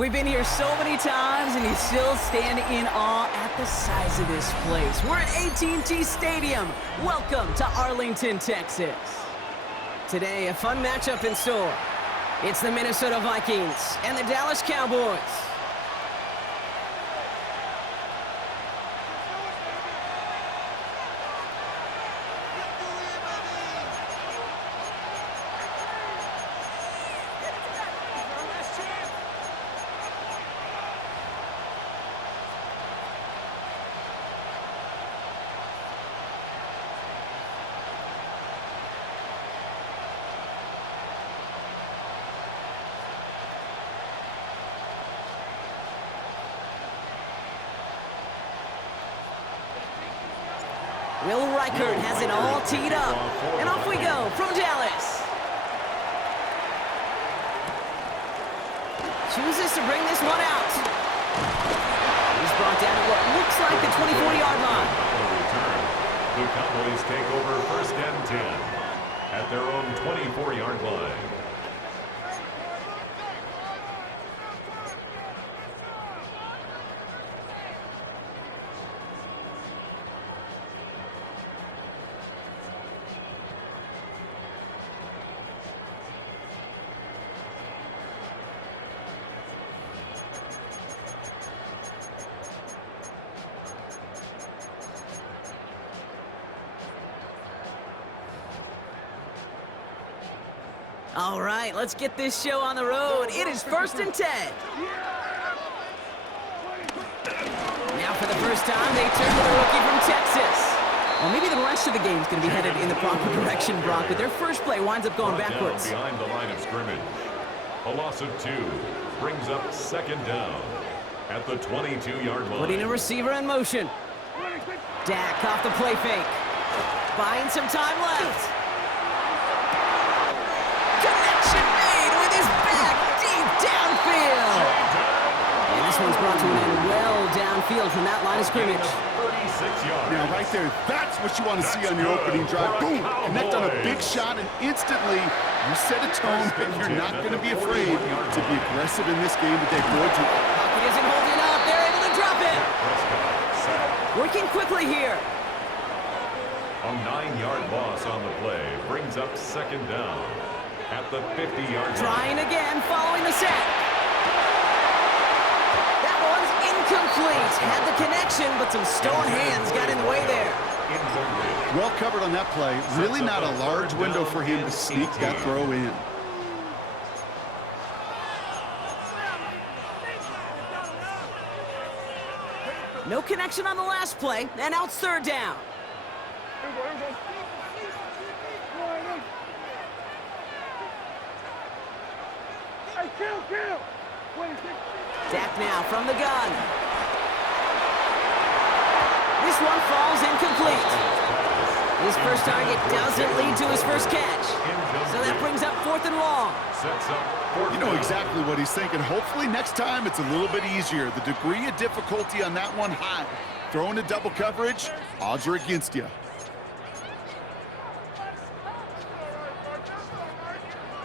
We've been here so many times, and you still stand in awe at the size of this place. We're at AT&T Stadium. Welcome to Arlington, Texas. Today, a fun matchup in store. It's the Minnesota Vikings and the Dallas Cowboys. Will Reichert has it all teed up. And off we go from Dallas. Chooses to bring this one out. He's brought down at what looks like the 24-yard line. The Cowboys take over 1st and 10 at their own 24-yard line. All right, let's get this show on the road. It is 1st and 10. Now for the first time, they turn to the rookie from Texas. Well, maybe the rest of the game's going to be headed in the proper direction, Brock, but their first play winds up going backwards. Behind the line of scrimmage. A loss of 2 brings up 2nd down at the 22-yard line. Putting a receiver in motion. Dak off the play fake. Buying some time left. Connection made with his back deep downfield. And this one's brought to an end well downfield from that line of scrimmage. 36 yards. Now right there, that's what you want to see on your opening drive. Boom! Connect on a big shot, and instantly you set a tone that you're not going to be afraid to be aggressive in this game today. Pocket isn't holding up. They're able to drop it. Working quickly here. A 9-yard loss on the play brings up 2nd down at the 50-yard line. Trying again following the sack. That one's incomplete. Had the connection, but some stone hands got in the way there. Well covered on that play. Really not a large window for him to sneak that throw in. No connection on the last play, and now it's 3rd down. Dak now from the gun. This one falls incomplete. His first target doesn't lead to his first catch. So that brings up 4th and long. You know exactly what he's thinking. Hopefully next time it's a little bit easier. The degree of difficulty on that one high. Throwing to double coverage, odds are against you.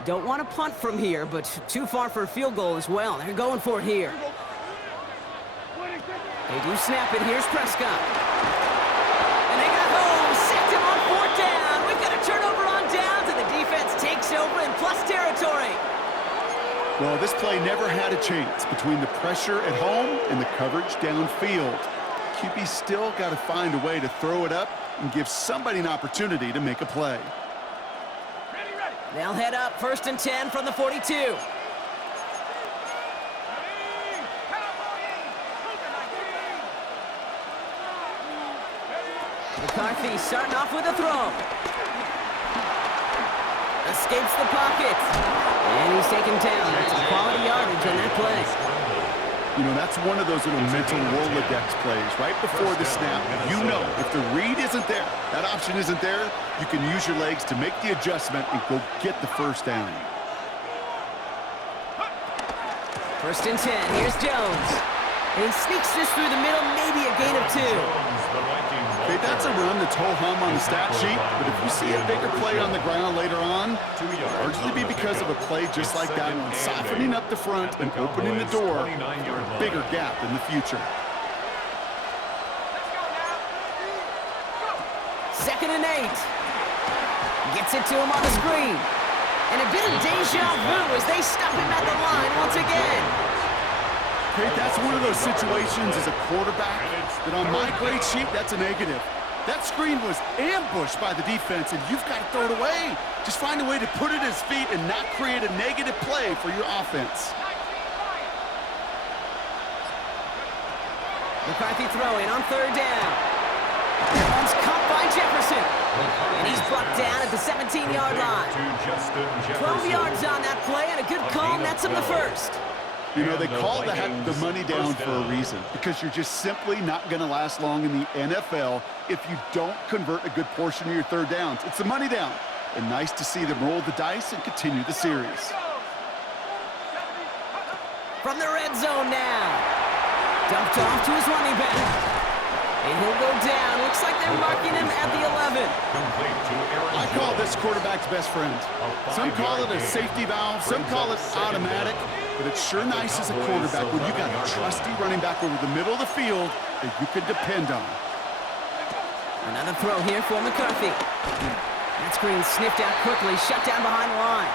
Don't want to punt from here, but too far for a field goal as well. They're going for it here. They do snap it. Here's Prescott. And they got home. Sacked him on 4th down. We've got a turnover on downs, and the defense takes over in plus territory. Well, this play never had a chance between the pressure at home and the coverage downfield. QB still got to find a way to throw it up and give somebody an opportunity to make a play. They'll head up 1st and 10 from the 42. McCarthy starting off with a throw. Escapes the pocket. And he's taken down. That's a quality yardage on that play. You know, that's one of those little mental Rolodex plays. Right before the snap, you know if the read isn't there, that option isn't there, you can use your legs to make the adjustment and go get the 1st down. 1st and 10. Here's Jones. And he sneaks this through the middle, maybe a gain of 2. Okay, that's a run that's ho-hum on the stat sheet, but if you see a bigger play on the ground later on, it'll largely be because of a play just like that one, softening up the front and opening the door for a bigger gap in the future. 2nd and 8. Gets it to him on the screen. And a bit of deja vu as they stop him at the line once again. Okay, that's one of those situations as a quarterback that on my grade sheet, that's a negative. That screen was ambushed by the defense, and you've got to throw it away. Just find a way to put it at his feet and not create a negative play for your offense. McCarthy throwing on 3rd down. That one's caught by Jefferson. And he's brought down at the 17-yard line. 12 yards on that play, and a good call nets him the first. You know, they call the money down for a reason, because you're just simply not going to last long in the NFL if you don't convert a good portion of your 3rd downs. It's the money down, and nice to see them roll the dice and continue the series. From the red zone now. Dumped off to his running back. And he'll go down. Looks like they're marking him at the 11. I call this quarterback's best friend. Some call it a safety valve, some call it automatic, but it's sure nice as a quarterback when you got a trusty running back over the middle of the field that you can depend on. Another throw here for McCarthy. That screen sniffed out quickly, shut down behind the line.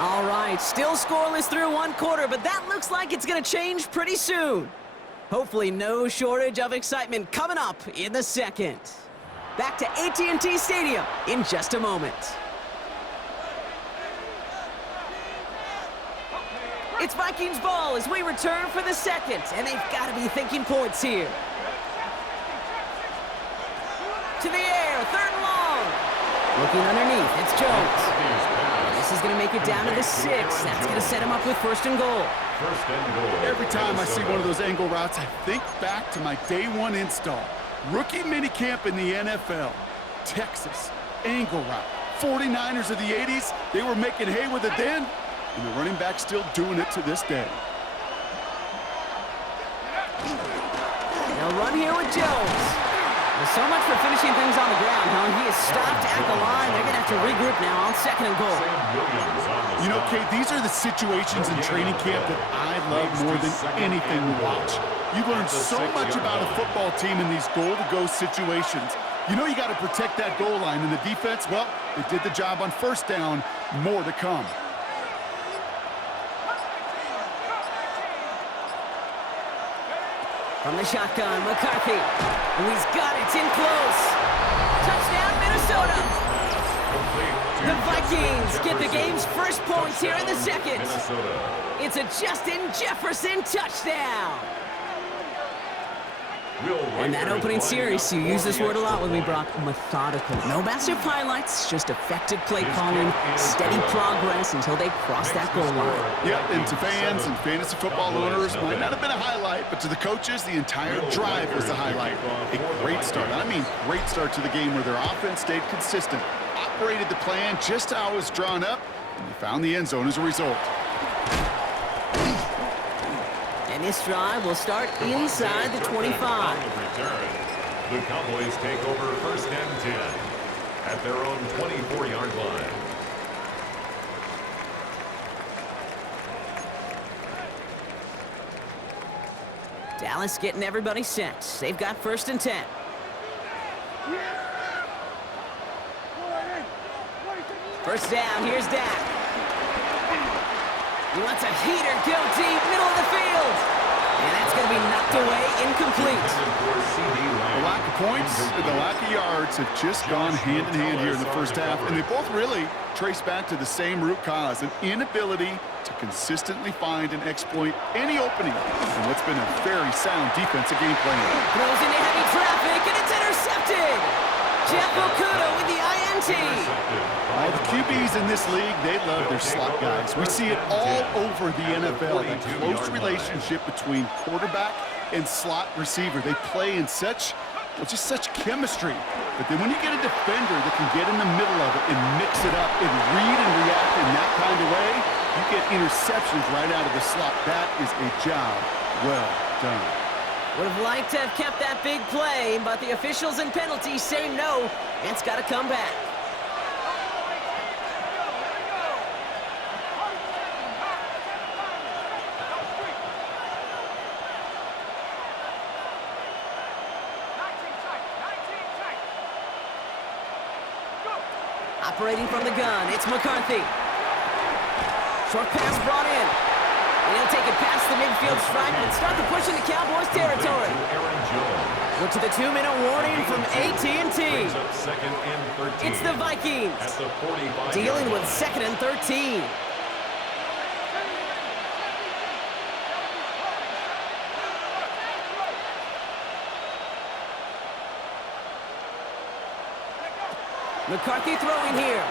All right, still scoreless through 1 quarter, but that looks like it's going to change pretty soon. Hopefully no shortage of excitement coming up in the 2nd. Back to AT&T Stadium in just a moment. It's Vikings ball as we return for the 2nd, and they've got to be thinking points here. To the air, 3rd and long. Looking underneath, it's Jones. This is going to make it down to the 6. That's going to set him up with 1st and goal. Every time I see one of those angle routes, I think back to my day 1 install. Rookie minicamp in the NFL. Texas, angle route. 49ers of the 80s, they were making hay with it then, and the running back's still doing it to this day. They'll run here with Jones. Well, so much for finishing things on the ground, huh? He is stopped at the line. They're going to have to regroup now on 2nd and goal. You know, Kate, these are the situations in training camp that I love more than anything to watch. You learn so much about a football team in these goal-to-go situations. You know you got to protect that goal line, and the defense, well, they did the job on 1st down. More to come. From the shotgun, McCarthy. And he's got it. It's in close. Touchdown, Minnesota. The Vikings get the game's first points here in the 2nd. It's a Justin Jefferson touchdown. In that opening series, you use this word a lot with me, Brock, methodical. No massive highlights, just effective play calling, steady progress until they cross that goal line. Yep, and to fans and fantasy football owners, might not have been a highlight, but to the coaches, the entire drive was the highlight. A great start. I mean, great start to the game where their offense stayed consistent, operated the plan just how it was drawn up, and they found the end zone as a result. And this drive will start inside the 25. The Cowboys take over 1st and 10 at their own 24-yard line. Dallas getting everybody set. They've got 1st and 10. First down, here's Dak. He lets a heater go deep, middle of the field. And that's going to be knocked away, incomplete. The lack of points and the lack of yards have just gone hand in hand here in the 1st half, and they both really trace back to the same root cause, an inability to consistently find and exploit any opening in what's been a very sound defensive game plan. Throws into heavy traffic, and it's intercepted. Jeff Okuda with the INT. All the QBs in this league, they love their slot guys. We see it all over the NFL, that close relationship between quarterback and slot receiver. They play in such, well, just such chemistry. But then when you get a defender that can get in the middle of it and mix it up and read and react in that kind of way, you get interceptions right out of the slot. That is a job Well done. Would have liked to have kept that big play, but the officials and penalties say no. It's got to come back. Operating from the gun, it's McCarthy. Short pass brought in. And he'll take it past the midfield stripe and start the push into Cowboys territory. We're to the 2-minute warning from AT&T. It's the Vikings dealing with 2nd and 13. McCarthy throwing here.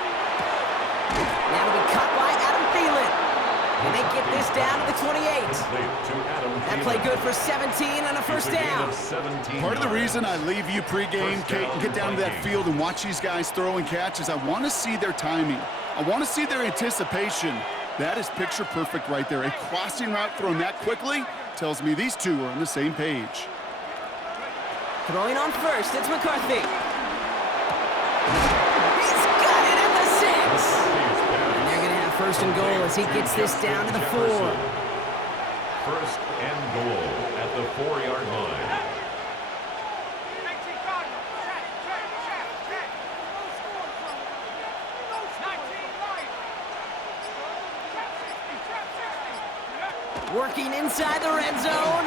Now to be cut by Adam Thielen. And they get this down to the 28. That play good for 17 on a first down. Part of the reason I leave you pregame, Kate, and get down to that field and watch these guys throw and catch is I want to see their timing. I want to see their anticipation. That is picture perfect right there. A crossing route thrown that quickly tells me these two are on the same page. Throwing on first, it's McCarthy. He's got it at the 6. And they're going to have 1st and goal as he gets this down to the 4. 1st and goal at the 4-yard line. Working inside the red zone.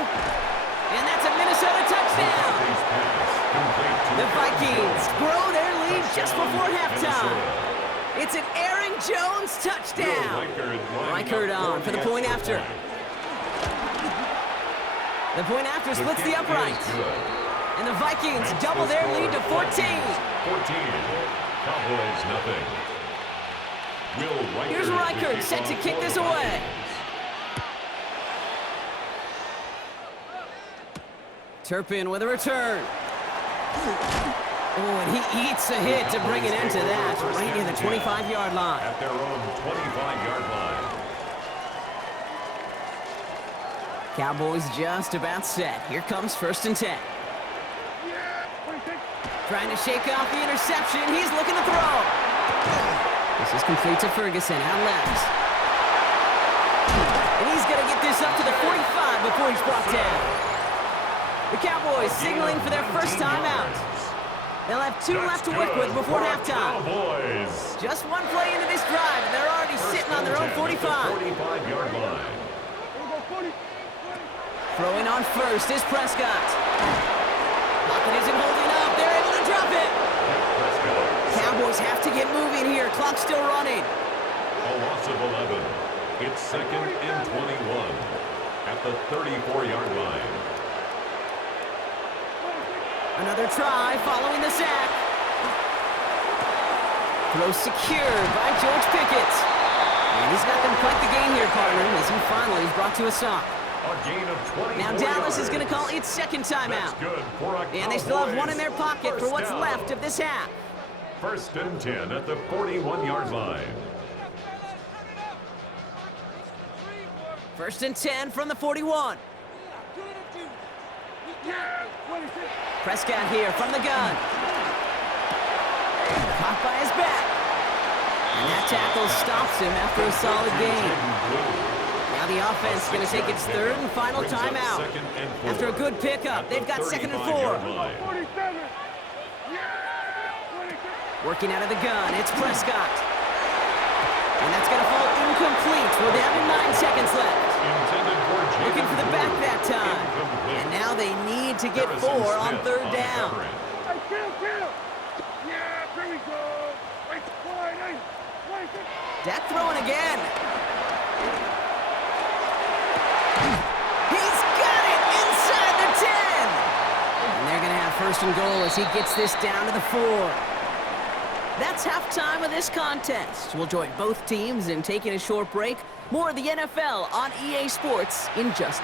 And that's a Minnesota touchdown. The Vikings grow their lead just before halftime. It's an Aaron Jones touchdown. Reichard on for the point after. The point after splits the upright. And the Vikings double their lead to 14. 14. Cowboys nothing. Here's Reichard set to kick this away. Turpin with a return. Oh, and he eats a hit to bring an end to that, right near the 25-yard line. At their own 25-yard line. Cowboys just about set. Here comes 1st and 10. Trying to shake off the interception. He's looking to throw. This is complete to Ferguson, out left. And he's going to get this up to the 45 before he's brought down. The Cowboys signaling for their first timeout. They'll have 2 left to work with before halftime. Just one play into this drive, and they're already sitting on their own 45. 45-yard line. Throwing on first is Prescott. Pocket isn't holding up. They're able to drop it. Cowboys have to get moving here. Clock's still running. A loss of 11. It's 2nd and 21 at the 34-yard line. Another try following the sack. Throw secured by George Pickett. And he's got them quite the gain here, partner, as he finally is brought to a stop. A gain of 20. Now Dallas is going to call its 2nd timeout. And they still have one in their pocket for what's left of this half. 1st and 10 at the 41-yard line. 1st and 10 from the 41. Prescott here from the gun. Caught by his back. And that tackle stops him after a solid gain. Now the offense is going to take its 3rd and final timeout. After a good pickup, they've got 2nd and 4. Working out of the gun, it's Prescott. And that's going to fall incomplete. We're down to 9 seconds left. Looking for the back that time. And now they need to get 4 on 3rd down. Dak throwing again. He's got it inside the 10. And they're going to have 1st and goal as he gets this down to the 4. That's halftime of this contest. We'll join both teams in taking a short break. More of the NFL on EA Sports in just